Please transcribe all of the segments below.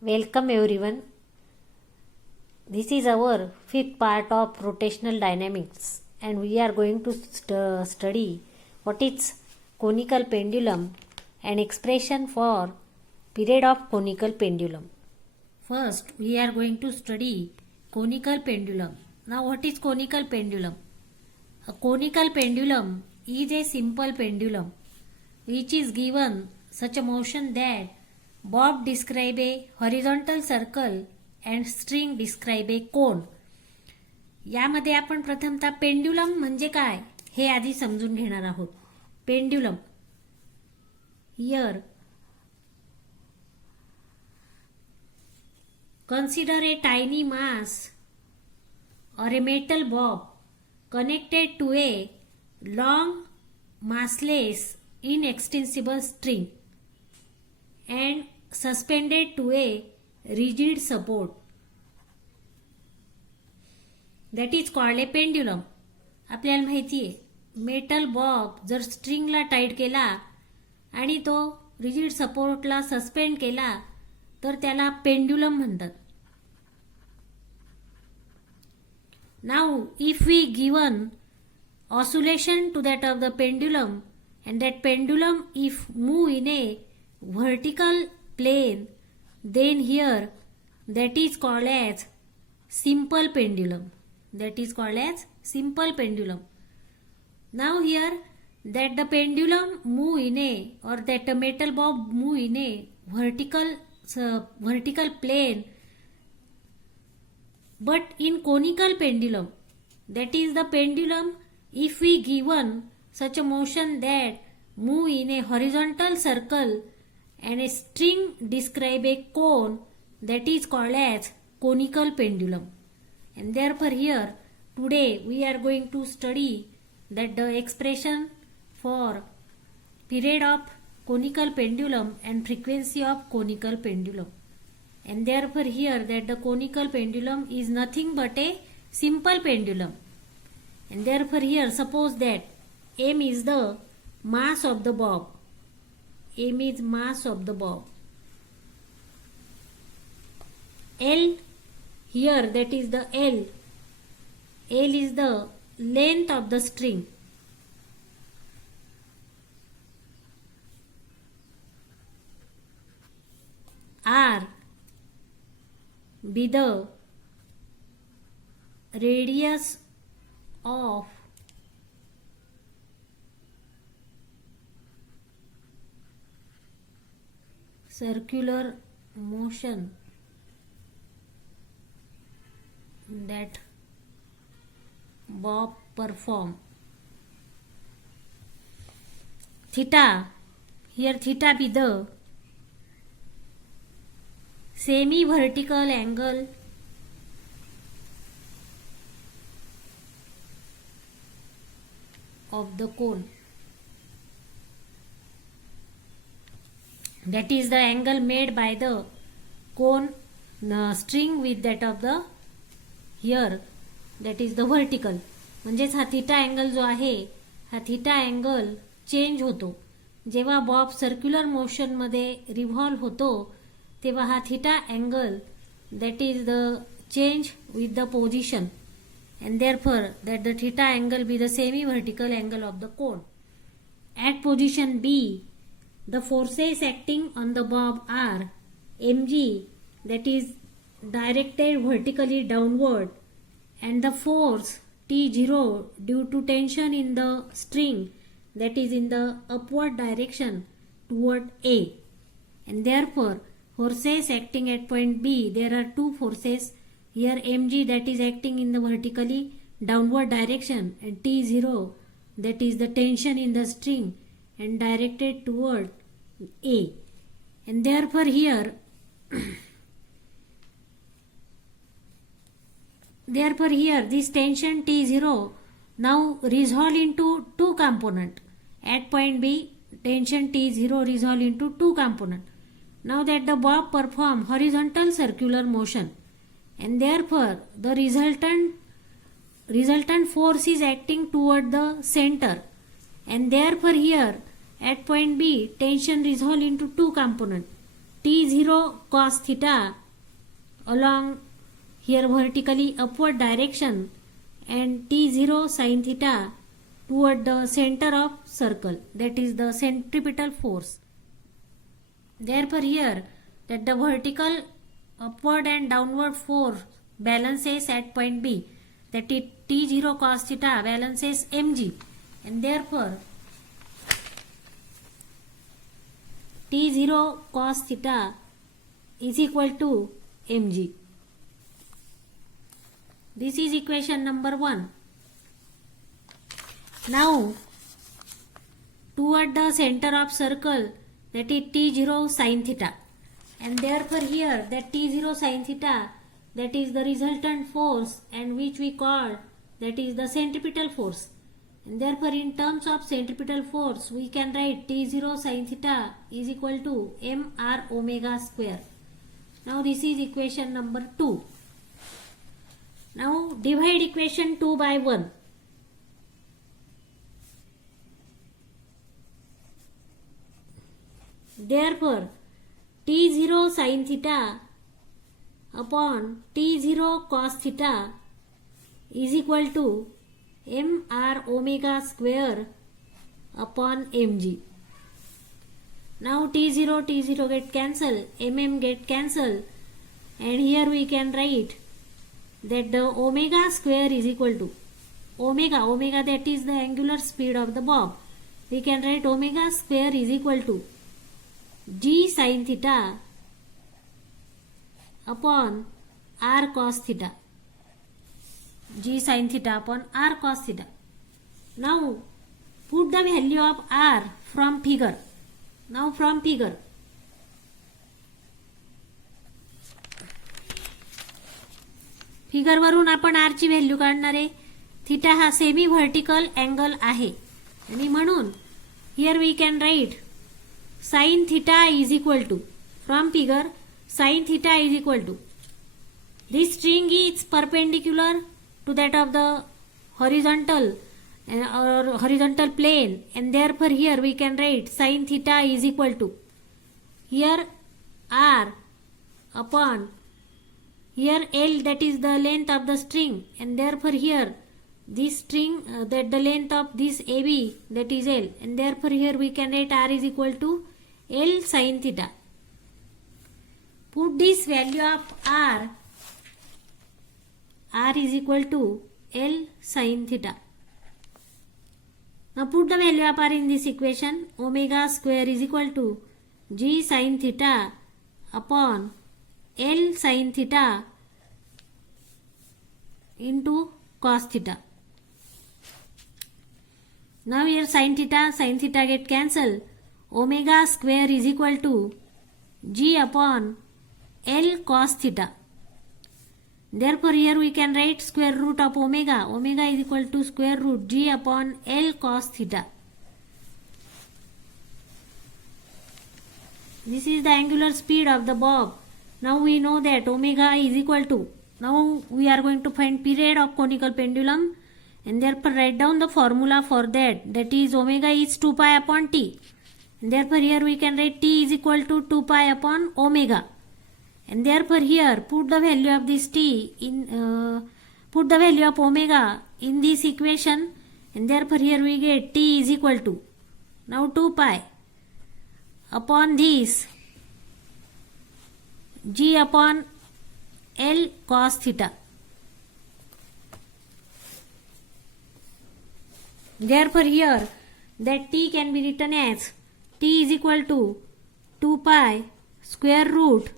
Welcome everyone. This is our fifth part of rotational dynamics, and we are going to study what is conical pendulum and expression for period of conical pendulum. First, we are going to study conical pendulum. Now, what is conical pendulum? A conical pendulum is a simple pendulum which is given such a motion that bob describe a horizontal circle and string describe a cone. यामध्ये आपण प्रथमतः pendulum म्हणजे काय हे आधी समजून घेणार आहोत. Pendulum here consider a tiny mass or a metal bob connected to a long massless inextensible string and suspended to a rigid support, that is called a pendulum. आपल्याला माहिती आहे मेटल बॉब जर स्ट्रिंगला टाईट केला आणि तो rigid सपोर्टला suspend केला तर त्याला पेंड्युलम म्हणतात. Now if we given oscillation to that of the pendulum and that pendulum if move in a vertical plane, then here that is called as simple pendulum. That is called as simple pendulum. Now here that the pendulum move in a or that the metal bob move in a vertical plane, but in conical pendulum, that is the pendulum if we given such a motion that move in a horizontal circle and a string describe a cone, that is called as conical pendulum. And therefore here today we are going to study that the expression for period of conical pendulum and frequency of conical pendulum. And therefore here that the conical pendulum is nothing but a simple pendulum. And therefore here suppose that m is the mass of the bob. M is mass of the bob. L here that is the L. L is the length of the string. R be the radius of circular motion that bob perform. Theta here theta be the semi vertical angle of the cone, that is the angle made by the cone string with that of the here that is the vertical. म्हणजेच हा theta angle जो आहे हा theta angle change होतो जेव्हा Bob circular motion मध्ये revolve होतो तेव्हा हा theta angle that is the change with the position, and therefore that the theta angle be the semi vertical angle of the cone. At position B, the forces acting on the bob are mg, that is directed vertically downward, and the force T0 due to tension in the string, that is in the upward direction toward A. And therefore forces acting at point B, there are two forces here, mg that is acting in the vertically downward direction and T0 that is the tension in the string and directed toward A. And therefore here this tension T0 now resolve into two component. At point B tension T0 resolve into two component. Now that the bob perform horizontal circular motion, and therefore the resultant force is acting toward the center, and therefore here at point B tension resolve into two component. t0 cos theta along here vertically upward direction and t0 sin theta toward the center of circle, that is the centripetal force. Therefore here that the vertical upward and downward force balances at point B, that is t0 cos theta balances mg, and therefore t0 cos theta is equal to mg. This is equation number 1. Now toward the center of circle, that is t0 sin theta, and therefore here that t0 sin theta, that is the resultant force and which we call that is the centripetal force, and therefore in terms of centripetal force we can write t0 sin theta is equal to mr omega square. Now this is equation number 2. Now divide equation 2 by 1. Therefore t0 sin theta upon t0 cos theta is equal to mr omega square upon mg. Now t0 get cancel, get cancel, and here we can write that the omega square is equal to omega, that is the angular speed of the bob. We can write omega square is equal to g sin theta upon r cos theta. G sin theta upon r cos theta. Now put the value of r from figure. Now from figure, वरून आपण r ची value काढणार आहे. Theta हा semi vertical angle आहे आणि म्हणून here we can write sin theta is equal to, from figure sin theta is equal to, this string is perpendicular to that of the horizontal or horizontal plane, and therefore here we can write sin theta is equal to, here r upon here L, that is the length of the string, and therefore here this string that the length of this AB, that is L, and therefore here we can write r is equal to L sin theta. Put this value of r is equal to L sin theta. Now put the value of r in this equation. Omega square is equal to g sin theta upon L sin theta into cos theta. Now here sin theta get cancel. Omega square is equal to g upon L cos theta. Therefore here we can write square root of omega. Omega is equal to square root g upon L cos theta. This is the angular speed of the bob. Now we know that omega is equal to, now we are going to find period of conical pendulum, and therefore write down the formula for that, that is omega is 2 pi upon t. And therefore here we can write t is equal to 2 pi upon omega, and therefore here put the value of this t in put the value of omega in this equation, and therefore here we get t is equal to, now 2 pi upon this g upon L cos theta. Therefore here that t can be written as t is equal to 2 pi square root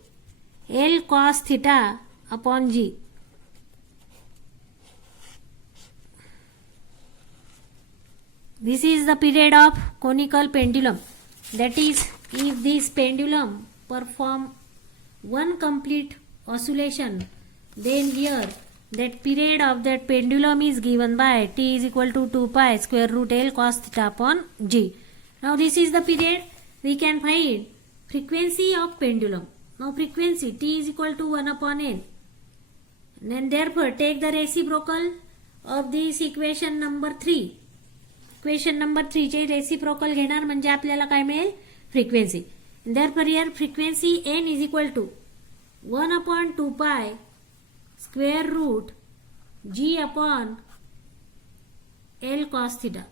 L cos theta upon g. This is the period of conical pendulum. That is, if this pendulum perform one complete oscillation, then here that period of that pendulum is given by t is equal to 2 pi square root L cos theta upon g. Now this is the period. We can find frequency of pendulum. Now frequency t is equal to 1 upon n. And therefore take the reciprocal of this equation number 3. Equation number 3 चे reciprocal घेणार म्हणजे आपल्याला काय मिळेल, frequency. Therefore here frequency n is equal to 1 upon 2 pi square root g upon L cos theta.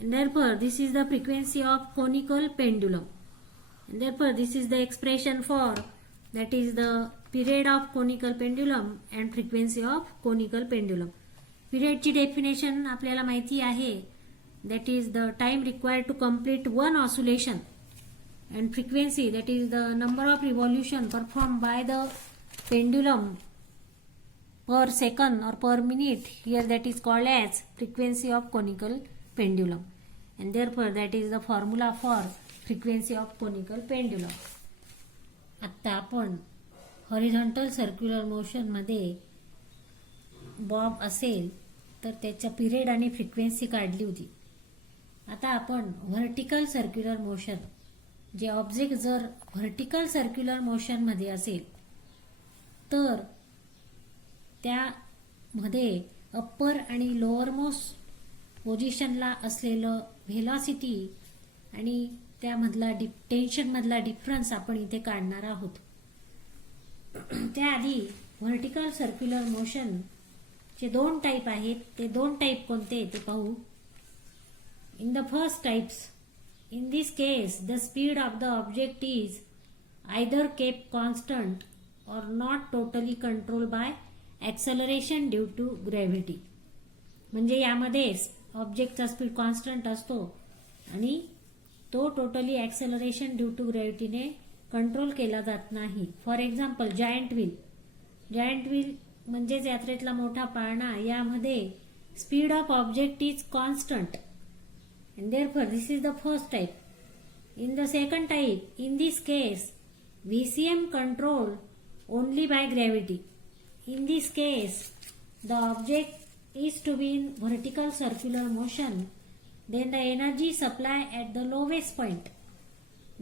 And therefore this is the frequency of conical pendulum. And therefore this is the expression for, that is the period of conical pendulum and frequency of conical pendulum. Period ची definition आपल्याला माहिती आहे, that is the time required to complete one oscillation, and frequency, that is the number of revolution performed by the pendulum per second or per minute. Here that is called as frequency of conical pendulum, and therefore that is the formula for frequency of conical pendulum. आता आपण horizontal circular motion मध्ये Bob असेल तर त्याच्या period आणि frequency काढली होती. आता आपण व्हर्टिकल सर्क्युलर मोशन, जे ऑब्जेक्ट जर व्हर्टिकल सर्क्युलर मोशन मध्ये असेल तर त्यामध्ये अप्पर आणि लोअर मोस्ट पोझिशनला असलेलं व्हेलॉसिटी आणि त्यामधला टेन्शन मधला डिफरन्स आपण इथे काढणार आहोत. त्याआधी व्हर्टिकल सर्क्युलर मोशन चे दोन टाइप आहेत. ते दोन टाइप कोणते ते पाहू. In the first types, in this case the speed of the object is either kept constant or not totally controlled by acceleration due to gravity. म्हणजे यामध्ये ऑब्जेक्टचा स्पीड कॉन्स्टंट असतो आणि तो टोटली ॲक्सेलरेशन ड्यू टू ग्रॅव्हिटीने control केला जात नाही. For example giant wheel. Giant wheel म्हणजेच यात्रेतला मोठा पाळणा, यामध्ये speed of object is constant. And therefore this is the first type. In the second type, in this case VCM controlled only by gravity. In this case the object is to be in vertical circular motion, then the energy supply at the lowest point.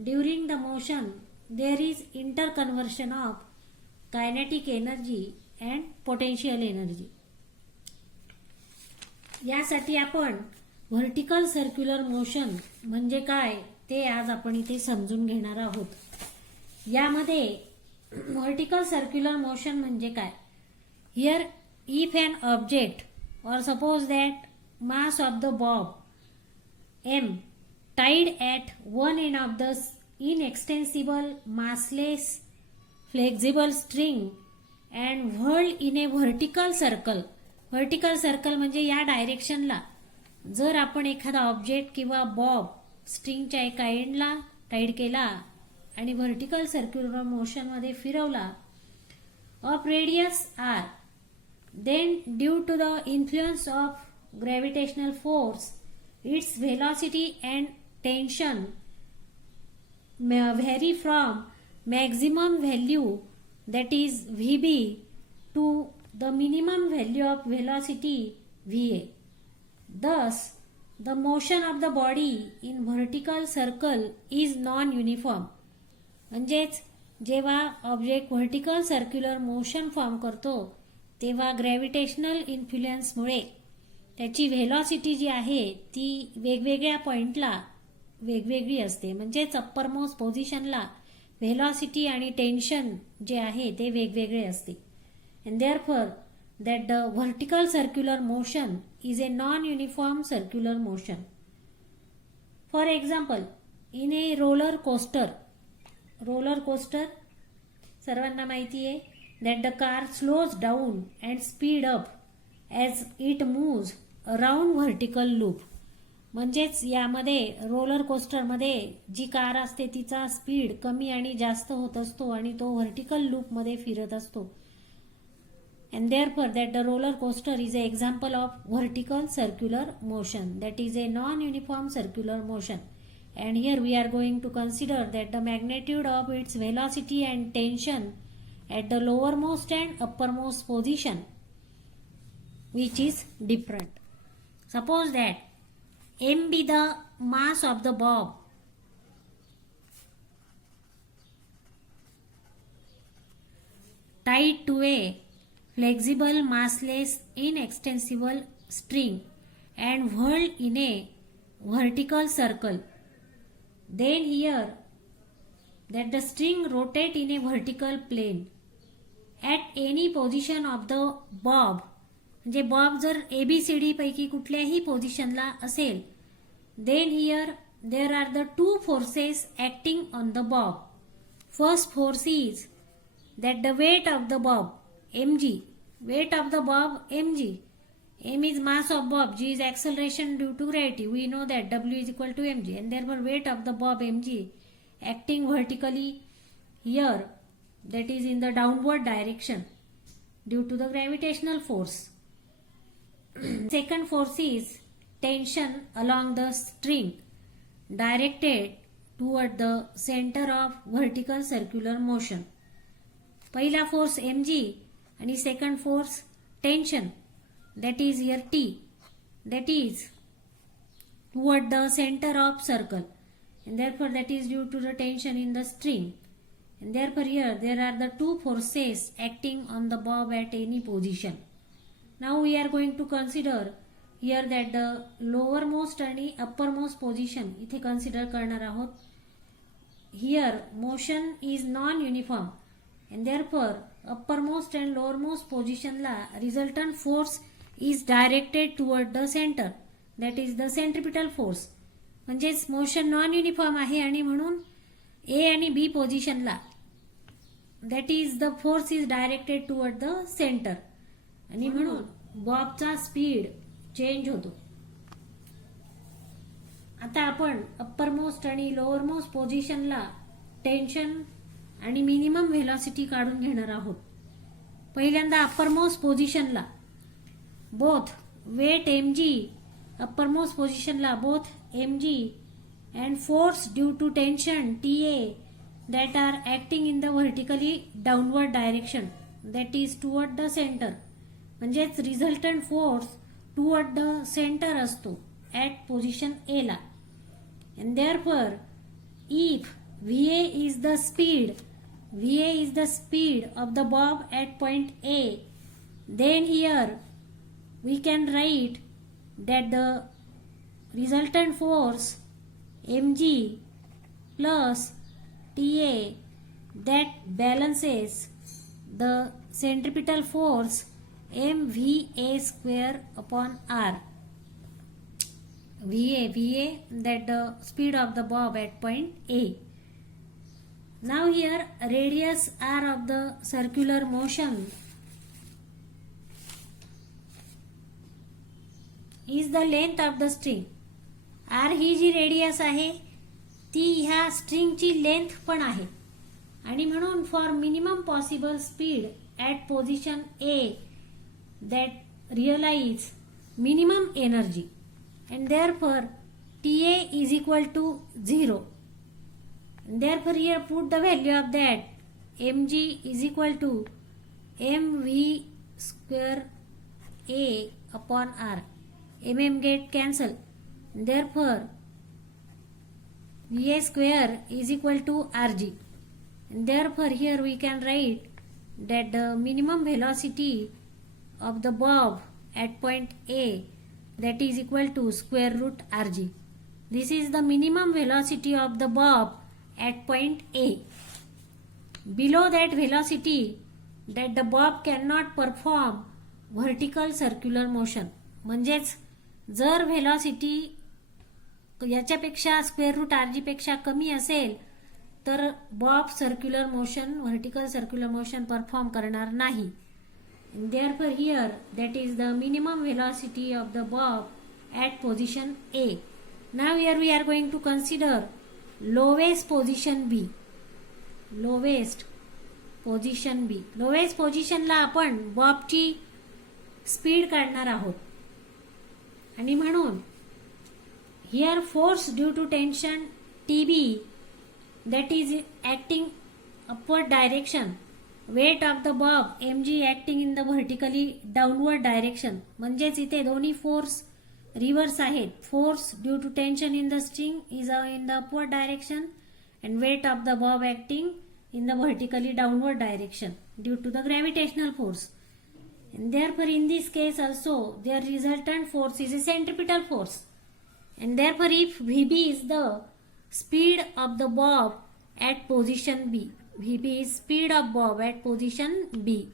During the motion there is interconversion of kinetic energy and potential energy. यासाठी आपण vertical circular motion म्हणजे काय ते आज आपण इथे समजून घेणार आहोत. यामध्ये व्हर्टिकल सर्क्युलर मोशन म्हणजे काय. Here if an object or suppose that mass of the bob m tied at one end of the inextensible massless flexible string and whirled in a vertical circle. Vertical circle म्हणजे या डायरेक्शनला जर आपण एखादा object किंवा Bob स्ट्रिंगच्या एका एंडला tied केला आणि व्हर्टिकल सर्क्युलर मोशन मध्ये फिरवला of radius R, then due to the influence of gravitational force its velocity and tension may vary from maximum value, that is Vb, to the minimum value of velocity Va. Thus the motion of the body in vertical circle is non-uniform. म्हणजेच जेव्हा object vertical circular motion form करतो तेव्हा gravitational इन्फ्लुएन्समुळे त्याची velocity जी आहे ती वेगवेगळ्या पॉइंटला वेगवेगळी असते. म्हणजेच अप्पर मोस्ट पोझिशनला व्हेलॉसिटी आणि टेन्शन जे आहे ते वेगवेगळे असते. And therefore that the vertical circular motion is a non uniform circular motion. For example in a roller coaster. Roller coaster सर्वांना माहिती आहे that the car slows down and speed up as it moves around vertical loop. म्हणजेच यामध्ये roller coaster मध्ये जी car असते तिचा speed कमी आणि जास्त होत असतो आणि तो व्हर्टिकल लूप मध्ये फिरत असतो. and therefore that the roller coaster is an example of vertical circular motion, that is a non-uniform circular motion. And here we are going to consider that the magnitude of its velocity and tension at the lowermost and uppermost position, which is different. Suppose that m be the mass of the bob tied to a flexible massless inextensible string and whirled in a vertical circle. then here that the string rotate in a vertical plane at any position of the bob, म्हणजे Bob जर ABCD पैकी कुठल्याही पोझिशनला असेल, then here there are the two forces acting on the bob. First force is that the weight of the bob mg, weight of the bob mg, m is mass of bob, g is acceleration due to gravity, we know that w is equal to mg, and therefore weight of the bob mg acting vertically here, that is in the downward direction due to the gravitational force. Second force is tension along the string directed toward the center of vertical circular motion. पहिला force mg आणि second force tension, that is here T, that is toward the center of circle, and therefore that is due to the tension in the string, and therefore here there are the two forces acting on the bob at any position. Now we are going to consider here that the lowermost आणि uppermost position इथे consider करणार आहोत. Here motion is non-uniform, and therefore uppermost and lowermost position ला resultant force is directed toward the center, that is the centripetal force. म्हणजेच motion non uniform आहे आणि म्हणून A आणि B पोझिशनला that is the force is directed toward the center, आणि म्हणून बॉबचा speed change होतो. आता आपण अप्परमोस्ट आणि लोअरमोस्ट पोझिशनला टेन्शन आणि मिनिमम व्हेलॉसिटी काढून घेणार आहोत. पहिल्यांदा अप्परमोस्ट पोझिशनला बोथ वेट mg, अप्परमोस्ट पोझिशनला both mg and force due to tension TA that are acting in the vertically downward direction, that is toward the center, म्हणजेच resultant force toward the centre असतो at position A ला. And therefore if VA is the speed of the bob at point A, then here we can write that the resultant force mg plus TA that balances the centripetal force mva square upon r. VA that the speed of the bob at point A. Now here radius r of the circular motion is the length of the string. r ही जी radius आहे ती ह्या स्ट्रिंगची length पण आहे, आणि म्हणून for minimum possible speed at position A that realize minimum energy, and therefore TA is equal to 0. And therefore here put the value of that mg is equal to mv square A upon r. Get cancel. And therefore VA square is equal to rg. And therefore here we can write that the minimum velocity of the bob at point A, that is equal to square root rg. This is the minimum velocity of the bob at point A. Below that velocity, that the bob cannot perform vertical circular motion. म्हणजेच जर velocity याच्यापेक्षा square root rg पेक्षा कमी असेल तर Bob circular motion, vertical circular motion perform करणार नाही. Therefore here that is the minimum velocity of the bob at position A. Now here we are going to consider lowest position B. Lowest position B. Lowest position ला आपण बॉबची speed काढणार आहोत, आणि म्हणून here force due to tension TB that is acting upward direction, weight of the bob mg acting in the vertically downward direction. म्हणजेच इथे दोन्ही force reverse आहेत. Force due to tension in the string is in the upward direction, and weight of the bob acting in the vertically downward direction due to the gravitational force. And therefore in this case also their resultant force is a centripetal force, and therefore if VB is the speed of the bob at position B. Vb is speed of bob at position B.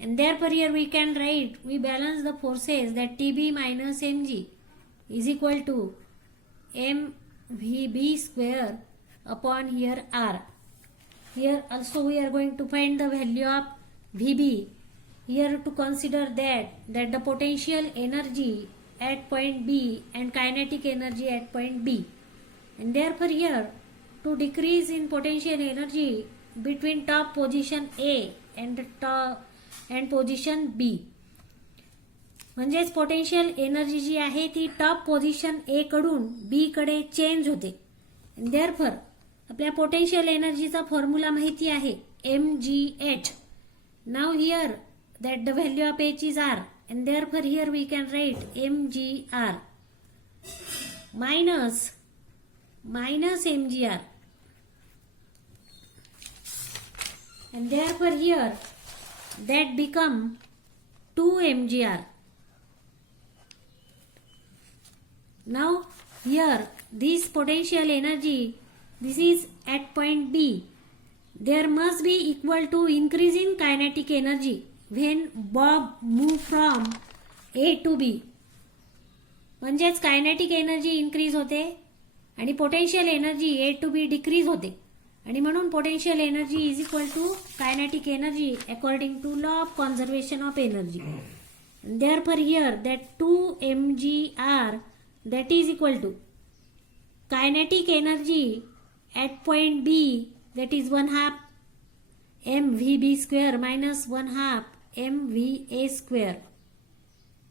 And therefore here we can write, we balance the forces that Tb minus Mg is equal to mVb square upon here R. Here also we are going to find the value of Vb. Here to consider that the potential energy at point B and kinetic energy at point B. And therefore here to decrease in potential energy between top position A and position B. म्हणजेच potential energy जी आहे ती top position ए कडून B कडे change होते. Therefore आपल्या potential एनर्जीचा formula माहिती आहे mgh. Now here that the value of h is r, and therefore here we can write mgr minus mgr, and therefore here that become 2 mgr. Now here this potential energy, this is at point B, there must be equal to increase in kinetic energy when bob move from A to B. म्हणजेच kinetic energy increase होते आणि potential energy A to B decrease होते, आणि म्हणून potential energy is equal to kinetic energy according to law of conservation of energy. Therefore here that 2 mgr that is equal to kinetic energy at point B, that is 1/2 mvb square minus 1/2 mva square.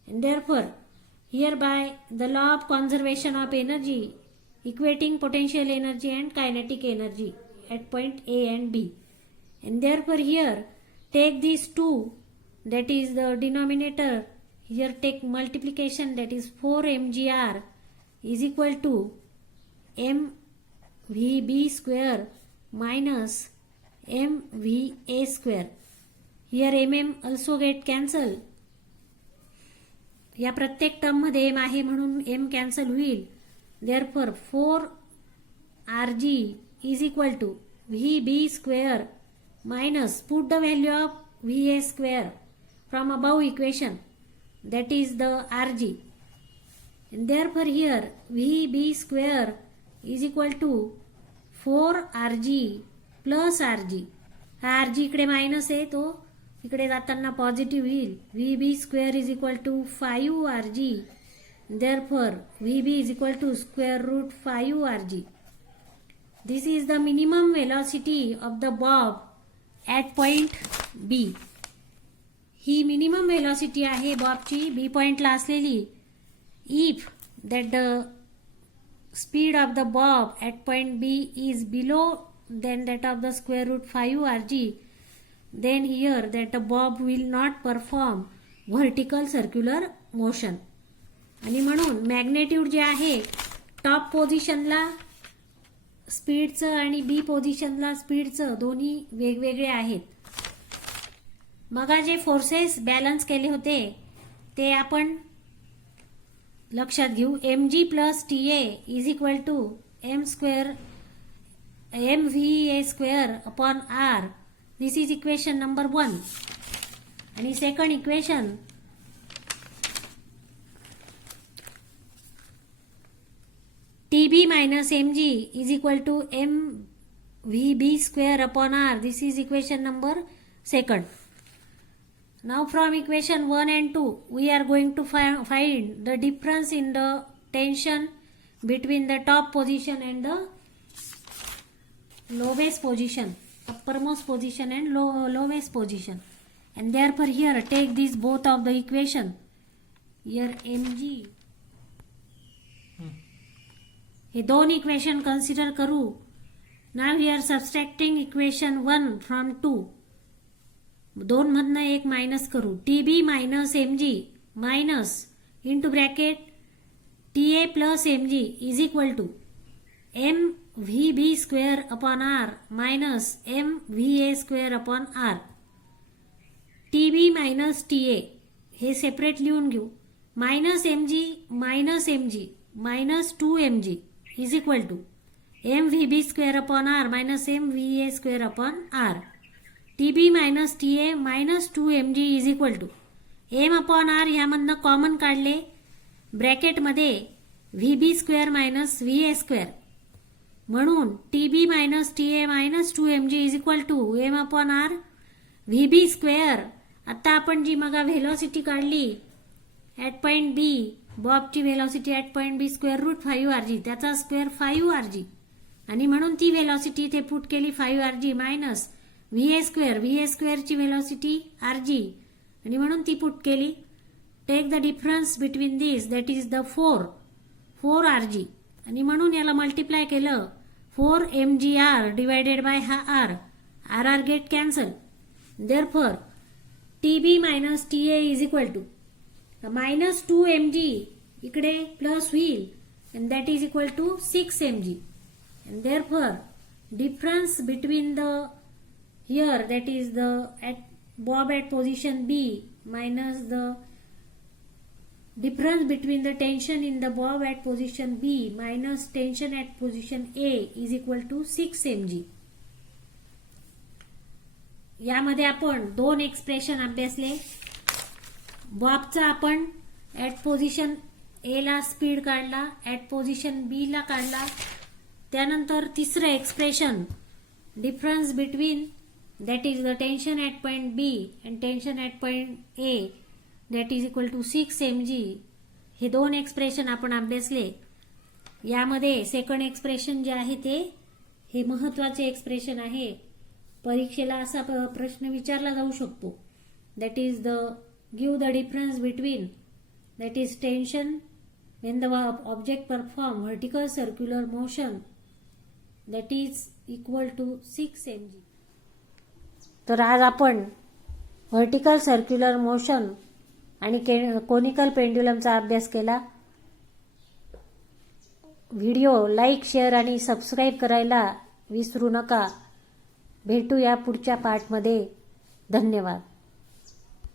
And therefore hereby the law of conservation of energy equating potential energy and kinetic energy at point A and B. And therefore here take these two, that is the denominator, here take multiplication, that is 4 mgr is equal to mvb square minus mva square. Here mm also get cancel. या प्रत्येक term मध्ये m आहे म्हणून m cancel होईल. therefore 4 rg is equal to vb square minus, put the value of va square from above equation, that is the rg. And therefore here vb square is equal to 4rg plus rg. हा rg इकडे minus आहे, तो इकडे जाताना positive होईल. vb square is equal to 5rg. therefore vb is equal to square root 5rg. this is the minimum velocity of the bob at point B. ही minimum velocity आहे बॉबची बी पॉइंटला असलेली. If that the speed of the bob at point B is below than that of the square root 5rg, then here that the bob will not perform vertical circular motion. आणि म्हणून magnitude जे आहे top पोझिशनला स्पीडचं आणि B पोझिशनला स्पीडचं दोन्ही वेगवेगळे आहेत. मग जे forces balance केले होते ते आपण लक्षात घेऊ. mg plus TA is equal to mva square upon r. This is equation number 1. आणि second equation TB minus mg is equal to mvb square upon r. This is equation number 2. Now from equation 1 and 2 we are going to find the difference in the tension between the top position and the lowest position, uppermost position and lowest position. And therefore here take these both of the equation. Here mg, हे दोन equation consider करू. Now here subtracting equation 1 from 2. दोन मधनं एक minus करू. TB minus mg minus into bracket TA plus mg is equal to mvb square upon r minus mva square upon r. TB minus TA हे separate लिहून घेऊ. Minus mg minus 2 mg is equal to mvb square upon r minus mva square upon r. tb minus ta minus 2 mg is equal to m upon r ह्यामधनं common काढले, ब्रॅकेटमध्ये vb square minus va square, म्हणून tb minus ta minus 2 mg is equal to m upon r vb square. आता आपण जी मग velocity काढली at point B, बॉबची velocity at point B square root 5 rg, त्याचा स्क्वेअर 5 rg, आणि म्हणून ती व्हेलॉसिटी इथे पुट केली 5 rg मायनस va स्क्वेअरची व्हेलॉसिटी rg, आणि म्हणून ती पुट केली. Take the difference between this that is the 4 rg, आणि म्हणून याला मल्टिप्लाय केलं 4 mgr डिवायडेड बाय हा r get cancel. Therefore tb minus ta is equal to minus 2 mg इकडे प्लस होईल and that is equal to 6 mg, and therefore difference between the here that is the bob at position B minus the difference between the tension in the bob at position B minus tension at position A is equal to 6 mg. यामध्ये आपण दोन expression अभ्यासले. बॉबचा आपण at position A ला speed काढला, at position B ला काढला. त्यानंतर तिसरं expression difference between that is the tension at point B and tension at point A that is equal to 6 mg. हे दोन एक्सप्रेशन आपण अभ्यासले. यामध्ये सेकंड एक्सप्रेशन जे आहे ते हे महत्वाचे एक्सप्रेशन आहे. परीक्षेला असा प्रश्न विचारला जाऊ शकतो. That is the give the difference between that is tension when the object perform vertical circular motion that is equal to 6 mg. तर आज आपण व्हर्टिकल सर्क्युलर मोशन आणि कोनिकल पेंड्युलमचा अभ्यास केला. व्हिडिओ लाईक, शेअर आणि सबस्क्राईब करायला विसरू नका. भेटूया पुढच्या पार्टमध्ये. धन्यवाद.